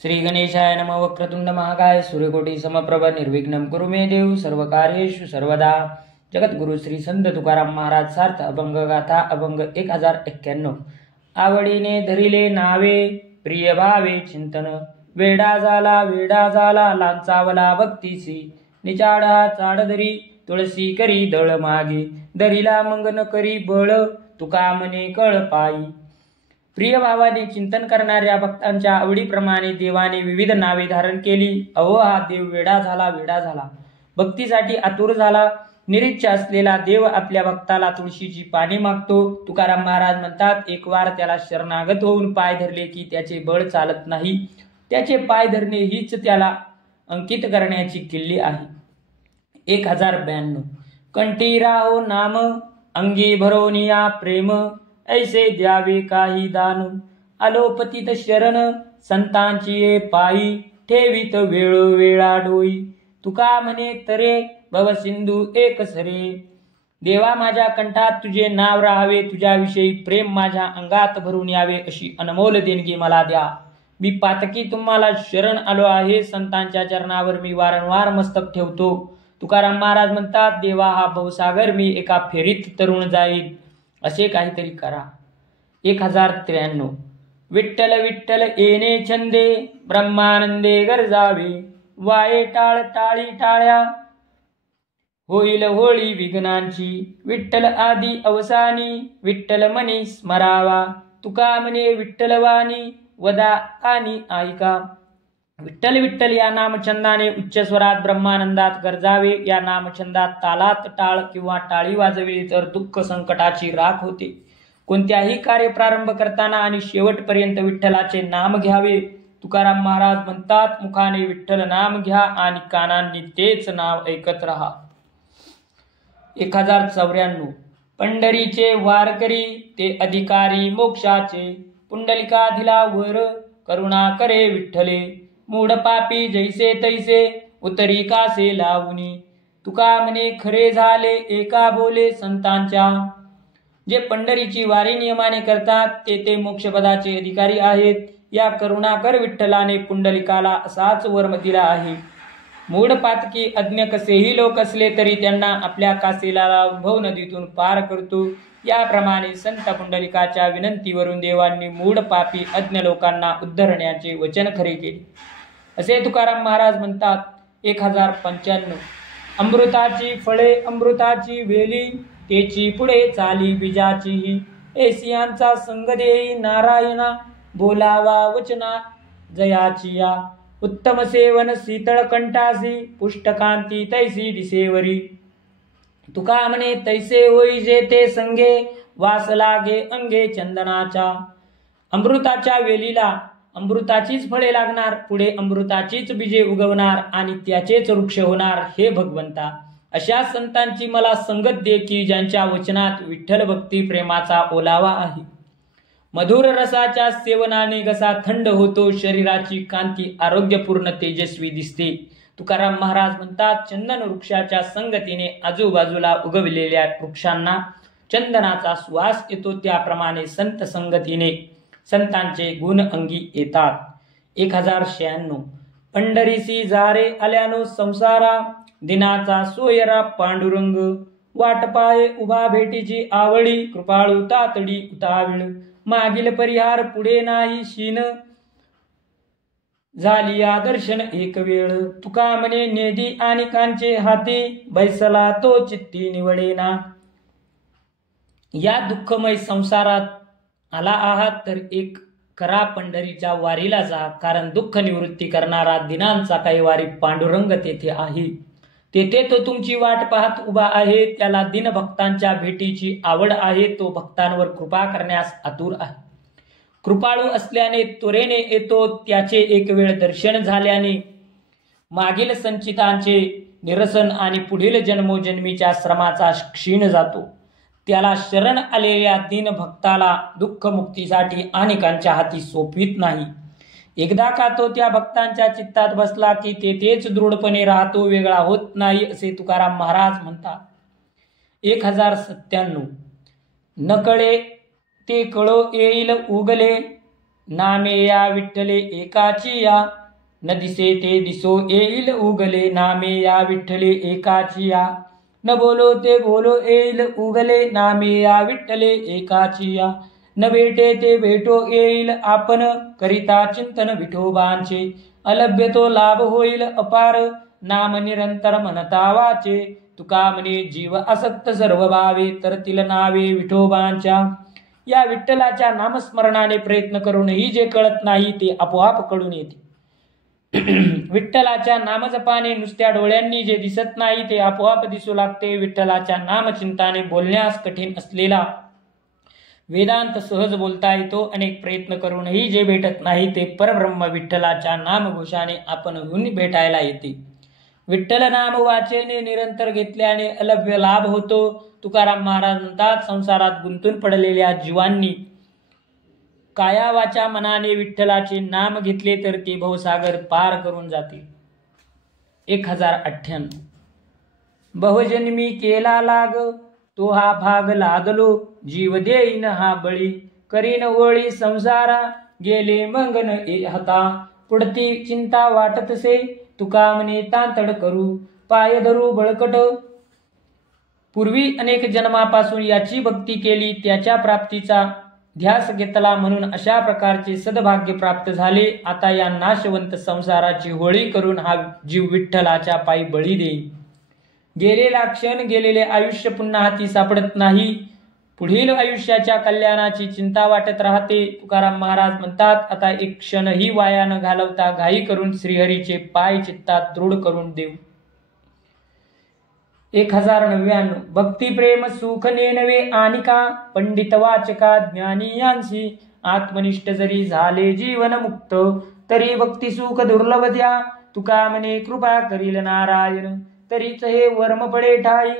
श्री गणेशाय नमः। वक्रतुंड महाकाय सूर्यकोटी समप्रभ निर्विघ्नं कुरु मे देव सर्वकार्येषु सर्वदा। जगद्गुरु श्री संत तुकाराम महाराज सार्थ अभंग गाथा अभंग 1091। आवडीने धरिले नावे प्रिय भावे चिंतन, वेडा झाला लांचावला भक्तीसी। निचाडा चाडधरी तुळसी करी दळ मागे, दरीला मंगन करी बळ तुका मने कळ पायी। प्रिय भावाने चिंतन करणाऱ्या भक्तांच्या आवडीप्रमाणे देवाने विविध नावे धारण केली। अहो हा देव वेडा झाला, भक्तीसाठी आतुर झाला। निरीच्छा असलेला देव आपल्या भक्ताला तुळशीची पाने मागतो। तुकाराम महाराज म्हणतात, एक वार त्याला शरणागत होऊन पाय धरले की त्याचे बळ चालत नाही। त्याचे पाय धरणे हीच त्याला अंकित करण्याची किल्ली आहे। 1092। कंठी राहो नाम अंगी भरोनिया प्रेम, ऐसे द्यावे काही दान। आलोपतीत शरण संतांची ये पायी, ठेवीत वेळोवेळा डोई। तुका म्हणे तरे भव सिंधू एक सरे। देवा माझ्या कंठात तुझे नाव राहावे, तुझ्याविषयी प्रेम माझ्या अंगात भरून यावे, अशी अनमोल देणगी मला द्या। मी पातकी तुम्हाला शरण आलो आहे, संतांच्या चरणावर मी वारंवार मस्तक ठेवतो। तुकाराम महाराज म्हणतात, देवा हा भवसागर मी एका फेरीत तरुण जाईल, असे काहीतरी करा। 1093। विठ्ठल विठ्ठल येणे छंदे, ब्रह्मानंदे गरजावे। वाये टाळ टाळी टाळ्या, होईल होळी विघ्नांची। विठ्ठल आदी अवसानी, विठ्ठल मनी स्मरावा। तुका म्हणे विठ्ठलवाणी, वदा आणि ऐका। विठ्ठल विठ्ठल या नामछंदाने उच्च स्वरात ब्रह्मानंदात गरजावे। या नामछंदात तालात टाळ किंवा टाळी वाजविली तर दुःख संकटाची राख होते। कोणत्याही कार्य प्रारंभ करताना आणि शेवटपर्यंत विठ्ठलाचे नाम घ्यावे। तुकाराम महाराज म्हणतात, मुखाने विठ्ठल नाम घ्या आणि कानांनी तेच नाव ऐकत राहा। 1094। पंढरीचे वारकरी ते अधिकारी मोक्षाचे, पुंडलिका दिला वर करुणा करे विठ्ठले। मूढ पापी जैसे तैसे उतरी कासे लावुनी। तुका म्हणे खरे झाले एका बोले संतांच्या। जे पंढरीची वारी नियमाने करतात ते मोक्षपदाचे अधिकारी आहेत। या करुणाकर विठ्ठलाने पुंडलिकाला असाच वर दिला आहे। मूढ पातकी अज्ञ कसेही लोक असले तरी त्यांना आपल्या कासेला अनुभव नदीतून पार करतो। याप्रमाणे संत पुंडलिकाच्या विनंतीवरून देवांनी मूढ पापी अज्ञ लोकांना उद्धरण्याचे वचन खरे केले, असे तुकाराम महाराज म्हणतात। 1095। अमृताची फळे अमृताची वेली, तेची पुढे चाली बीजाचीही। ऐसियांचा संग देई नारायणा, बोलावा वचना जयाची या। उत्तम सेवन शीतळ कंठासी, पुष्टकांती तैसी दिसेवरी। तुका म्हणे तैसे होई जे ते संगे, वास लागे अंगे चंदनाच्या। अमृताच्या वेलीला अमृताचीच फळे लागणार, पुढे अमृताचीच बीजे उगवणार आणि त्याचेच वृक्ष होणार। हे भगवंता, अशा संतांची मला संगत दे की ज्यांच्या वचनात विठ्ठल भक्ती प्रेमाचा ओलावा आहे। मधुर रसाच्या सेवनाने घसा थंड होतो, शरीराची कांती आरोग्यपूर्ण तेजस्वी दिसते। तुकाराम महाराज म्हणतात, चंदन वृक्षाच्या संगतीने आजूबाजूला उगवलेल्या वृक्षांना चंदनाचा सुवास येतो, त्याप्रमाणे संत संगतीने संतांचे गुण अंगी येतात। 1096। पंढरीसी जारे आल्यानो संसारा, दिनाचा सोयरा पांडुरंग। वाट पाये उभा भेटीची आवडी, कृपाळू तातडी उतावीळ। मागील परिहार पुढे नाही शीन, झालिया दर्शन एक वेळ। तुका म्हणे नेदी आणि कांचे हाती, बैसला तो चित्ती निवडेना। या दुःखमय संसारात आला आहात तर एक करा, पंढरीच्या वारीला जा, कारण दुःख निवृत्ती करणारा दिनांचा काही वारी पांडुरंग तेथे आहे। तेथे तो तुमची वाट पाहत उभा आहे। त्याला दिनभक्तांच्या भेटीची आवड आहे, तो भक्तांवर कृपा करण्यास आतुर आहे। कृपाळू असल्याने त्वरेने येतो, त्याचे एक वेळ दर्शन झाल्याने मागील संचितांचे निरसन आणि पुढील जन्मोजन्मीच्या श्रमाचा क्षीण जातो। त्याला शरण आलेल्या दीनभक्ताला दुःखमुक्तीसाठी अनेकांच्या हाती सोपवित नाही। एकदा का तो त्या भक्तांच्या चित्तात बसला की तेच दृढपणे राहतो, वेगळा होत नाही, असे तुकाराम महाराज म्हणतात। 1097। नकळे ते कळो येईल उगले, नामे या विठ्ठले एकाची या, न दिसे ते दिसो येईल उगले. नामे या विठ्ठले एकाची या, न बोलो ते बोलो येईल उगले. नामे या विठ्ठले एकाची या, न भेटे ते भेटो येईल आपण. करिता चिंतन विठोबांचे, अलभ्य तो लाभ होईल अपार. नाम निरंतर म्हणता वाचे, तुका म्हणे जीव आसक्त सर्व भावे. तरतील नावे विठोबांच्या, या विठ्ठलाच्या नामस्मरणाने प्रयत्न करूनही जे कळत नाही ते आपोआप कळून येते. विठ्ठलाच्या नामजपाने नुसत्या डोळ्यांनी जे दिसत नाही ते आपोआप दिसू लागते. विठ्ठलाच्या नामचिंताने बोलण्यास कठीण असलेला वेदांत सहज बोलता येतो. अनेक प्रयत्न करूनही जे भेटत नाही ते परब्रह्म विठ्ठलाच्या नामघोषाने आपणहून भेटायला येते. विठ्ठल नाम वाचेने निरंतर घेतल्याने अलभ्य लाभ होतो. तुकाराम महाराज म्हणतात, संसारात गुंतून पडलेल्या जीवांनी काया वाचा मनाने विठ्ठलाचे नाम घेतले तर ते भवसागर पार करून जाते. 1098 बहुजन्मी केला लाग, तो हा भाग लादलो. जीव देईन हा बळी, करीन ओळी संसारा. गेले मंगन हता, पुढती चिंता वाटतसे. तुका म्हणे तांतड करू, पाय धरू बळकट. पूर्वी अनेक जन्मापासून याची भक्ती केली, त्याच्या प्राप्तीचा ध्यास घेतला म्हणून अशा प्रकारचे सद्भाग्य प्राप्त झाले. आता या नाशवंत संसाराची होळी करून हा जीव विठ्ठलाच्या पायी बळी देईल. गेलेला क्षण, गेलेले आयुष्य पुन्हा हाती सापडत नाही. पुढील आयुष्याच्या कल्याणाची चिंता वाटत राहते. तुकाराम महाराज म्हणतात, आता एक क्षणही वाया न घालवता घाई करून श्रीहरीचे पाय चित्तात दृढ करून देऊ. 1099 भक्तिप्रेम सुख नेनवे आनिका. पंडित वाचका ज्ञानियांशी, आत्मनिष्ठ जरी झाले जीवन मुक्त. तरी भक्ती सुख दुर्लभ द्या, तुका म्हणे कृपा करील नारायण. तरीच हे वर्म पडे ठाई.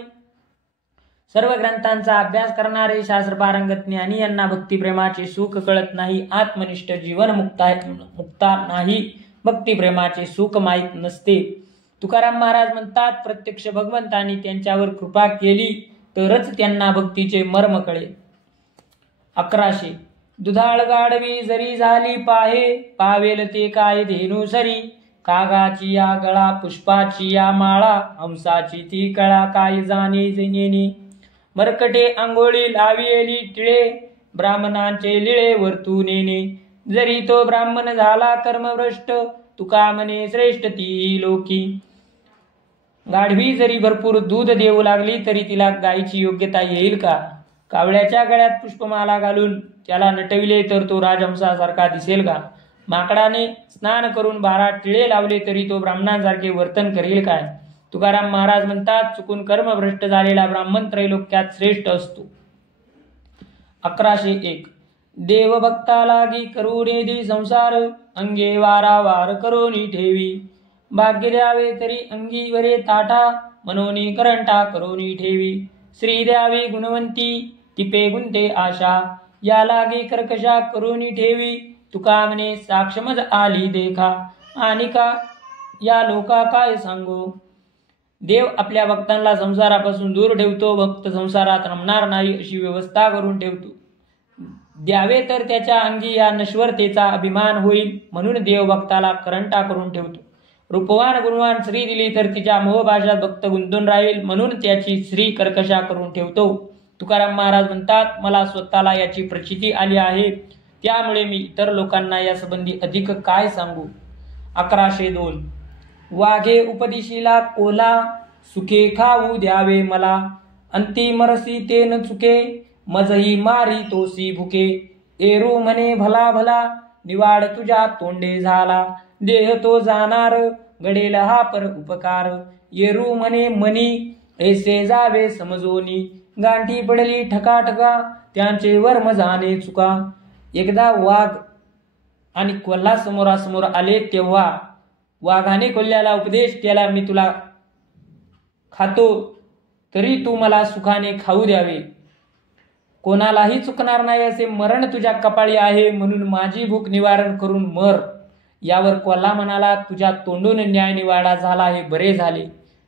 सर्व ग्रंथांचा अभ्यास करणारे शास्त्र पारंगत ज्ञानी यांना भक्तिप्रेमाचे सुख कळत नाही. आत्मनिष्ठ जीवन मुक्ता नाही, भक्तिप्रेमाचे सुख माहीत नसते. तुकाराम महाराज म्हणतात, प्रत्यक्ष भगवंतांनी त्यांच्यावर कृपा केली तरच त्यांना भक्तीचे मर्म कळे. 1100 दुधाळ गाढवी जरी झाली पाहे, पावेल ते काय धेनू सरी. कागाची या गळा, पुष्पाची या माळा. हंसाची ती कळा, काय जाणे नेने. मरकटे आंघोळी लाविलेली टिळे, ब्राह्मणांचे लिळे वरतू नेने. जरी तो ब्राह्मण झाला कर्मभ्रष्ट, तुका म्हणे श्रेष्ठ ती लोकी. गाढवी जरी भरपूर दूध देऊ लागली तरी तिला गायीची योग्यता येईल का? कावळ्याच्या गळ्यात पुष्पमाला घालून त्याला नटविले तर तो राजहंसासारखा दिसेल का? माकडाने स्नान करून 12 टिळे लावले तरी तो ब्राह्मणांसारखे वर्तन करेल काय? तुकाराम महाराज म्हणतात, चुकून कर्मभ्रष्ट झालेला ब्राह्मण त्रैलोक्यात श्रेष्ठ असतो. 1101 देवभक्ता लागी करुणेदी संसार, अंगे वारावार करोनी ठेवी. भाग्य द्यावे तरी अंगी वरे ताटा, मनोनी करंटा करोनी ठेवी. श्री द्यावी गुणवंती, तिपे गुंते आशा. या लागी कर्कशा करोनी ठेवी. तुका म्हणे साक्षमज आली देखा, आणि का या लोका काय सांगू. देव आपल्या भक्तांना संसारापासून दूर ठेवतो. भक्त संसारात रमणार नाही अशी व्यवस्था करून ठेवतो. द्यावे तर त्याच्या अंगी या नश्वरतेचा अभिमान होईल म्हणून देव भक्ताला करंटा करून ठेवतो. रूपवान गुणवान स्त्री दिली तर तिच्या मोहभाषात भक्त गुंतून राहील म्हणून त्याची स्त्री कर्कशा करून ठेवतो. तुकाराम महाराज म्हणतात, मला स्वतःला याची प्रचिती आली आहे, त्यामुळे मी इतर लोकांना यासंबंधी अधिक काय सांगू. 1102 वाघे उपदिशीला कोला, सुखे खाऊ द्यावे मला. अंतिमरसी ते न चुके, मजही मारी तोसी भुके. एरू म्हणे भला भला, निवाड तुझ्या तोंडे झाला. देह तो जाणार, घडेल हा पर उपकार. येरू म्हणे मनी, ऐसे जावे समजोनी. गांठी पडली ठका ठका, त्यांचे वर्म जाणे चुका. एकदा वाघ आणि कोल्हा समोरासमोर आले तेव्हा वाघाने कोल्ह्याला उपदेश केला, मी तुला खातो तरी तू मला सुखाने खाऊ द्यावे. कोणालाही चुकणार नाही असे मरण तुझ्या कपाळी आहे, म्हणून माझी भूक निवारण करून मर. यावर कोल्हा म्हणाला, तुझ्या तोंडून न्याय निवाडा झाला हे बरे झाले.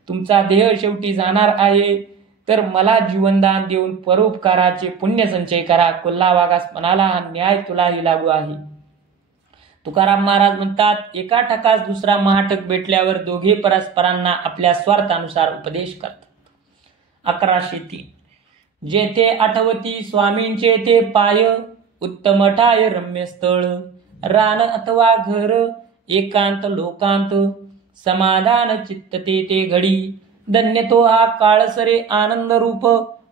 तुमचा देह शेवटी जाणार आहे तर मला जीवनदान देऊन परोपकाराचे पुण्य संचय करा. कोल्हा वाघास म्हणाला, हा न्याय तुलाही लागू आहे. तुकाराम महाराज म्हणतात, एका ठकास दुसरा महाठक भेटल्यावर दोघे परस्परांना आपल्या स्वार्थानुसार उपदेश करतात. 1103 जेथे आठवती स्वामींचे ते पाय, उत्तम ठाय रम्य स्थळ, रान अथवा घर, एकांत लोकांत, समाधान चित्त ते घडी, धन्य तो हा काळसरे आनंद रूप,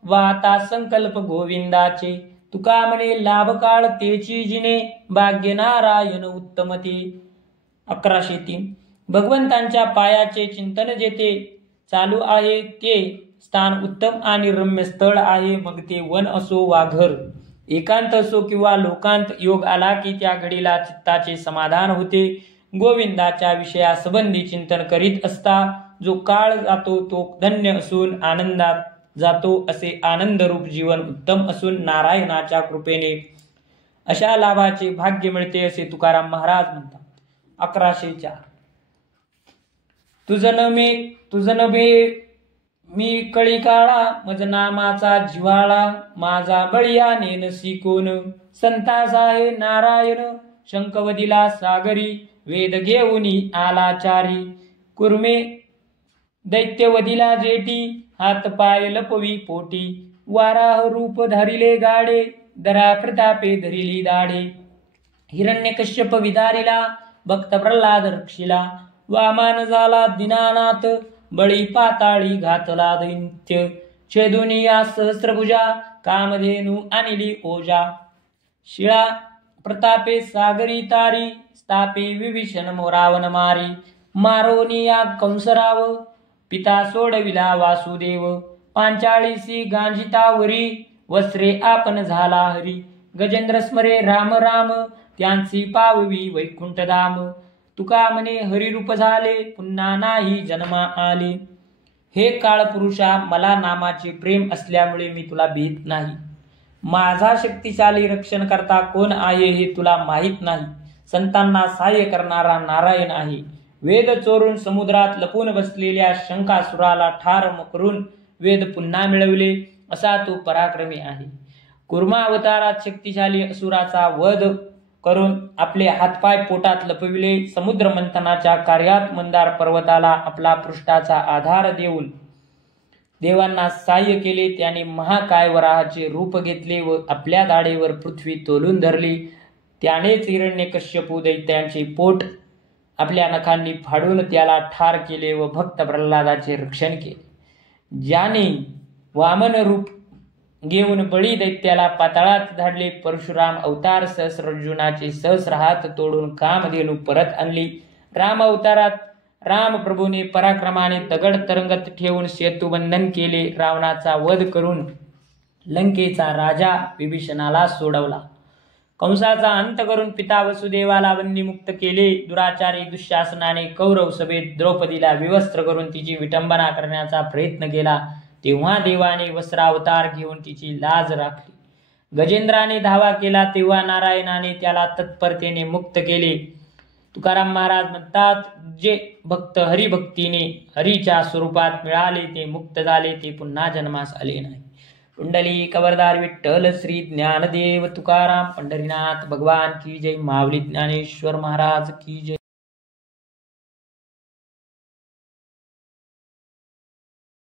वाता संकल्प गोविंदाचे, तुका म्हणे लाभ काळ तेची जिने, भाग्य नारायण उत्तम ते. 1103 भगवंतांच्या पायाचे चिंतन जेथे चालू आहे ते स्थान उत्तम आणि रम्य स्थळ आहे. मग ते वन असो वा घर, एकांत असो किंवा लोकांत, योग आला की त्या घडीला चित्ताचे समाधान होते. गोविंदाच्या विषयासंबंधी चिंतन करीत असता जो काळ जातो तो धन्य असून आनंदात जातो. असे आनंदरूप जीवन उत्तम असून नारायणाच्या कृपेने अशा लाभाचे भाग्य मिळते असे तुकाराम महाराज म्हणतात. 1104 तुझन मे मी कळी काळा, मज नामाचा जिव्हाळा, माझा बळीया नेनसी कोण, संतास आहे नारायण, शंखवदिला सागरी, वेद घेऊनी आलाचारी, कुर्मे दैत्यवदिला जेटी, हात पाय लपवी पोटी, वाराह रूप धरिले गाडे, दरा प्रतापे धरिली दाढे, हिरण्यकश्यप विदारिला, भक्त प्रल्हाद रक्षिला, वामान झाला दीनानाथ, बळी पाताळी घातला दैत्य, छेदुनिया सहस्रभुजा, कामधेनु अनिली ओजा, शिळा प्रतापे सागरी तारी, स्थापे विभीषण रावण मारी, मारोनिया कंसराव, पिता सोडविला वासुदेव, पांचाळीसी गांजितावरी, वस्त्रे आपण झाला हरी, गजेंद्र स्मरे राम राम, त्यांची पाववी वैकुंठ धाम, तुका म्हणे हरिरूप झाले, पुन्हा नाही जन्मा आले. हे काळपुरुषा, मला नामाचे प्रेम असल्यामुळे मी तुला भीत नाही. माझा शक्तिशाली रक्षण करता कोण आहे हे तुला माहीत नाही. संतांना सहाय्य करणारा नारायण आहे. वेद चोरून समुद्रात लपून बसलेल्या शंकासुराला ठार करून वेद पुन्हा मिळवले असा तो पराक्रमी आहे. कुर्मा अवतारात शक्तिशाली असुराचा वध करून आपले हातपाय पोटात लपविले. समुद्र मंथनाच्या कार्यात मंदार पर्वताला आपला पृष्ठाचा आधार देऊन देवांना सहाय्य केले. त्याने महाकाय वराहाचे रूप घेतले व आपल्या दाढेवर पृथ्वी तोलून धरली. त्यानेच हिरण्यकश्यपू दैत्यांचे पोट आपल्या नखांनी फाडून त्याला ठार केले व भक्त प्रल्हादाचे रक्षण केले. ज्याने वामन रूप घेऊन बळी दैत्याला पाताळात धाडले. परशुराम अवतार सहस्रार्जुनाचे सहस्र हात तोडून कामधेनू परत आणली. राम अवतारात राम प्रभूने पराक्रमाने दगड तरंगत ठेवून सेतुबंधन केले. रावणाचा वध करून लंकेचा राजा विभीषणाला सोडवला. कंसाचा अंत करून पिता वसुदेवाला बंदीमुक्त केले. दुराचारी दुःशासनाने कौरव सभेत द्रौपदीला विवस्त्र करून तिची विटंबना करण्याचा प्रयत्न केला. तेव्हा देवाने वस्त्रावतार घेऊन तिची लाज राखली. गजेंद्राने धावा केला तेव्हा नारायणाने त्याला तत्परतेने मुक्त केले. तुकाराम महाराज म्हणतात, जे भक्त हरिभक्तीने हरीच्या स्वरूपात मिळाले ते मुक्त झाले, ते पुन्हा जन्मास आले नाही. कुंडली कवरदार विठ्ठल श्री ज्ञानदेव तुकाराम पंढरीनाथ भगवान की जय. माऊली ज्ञानेश्वर महाराज की जय.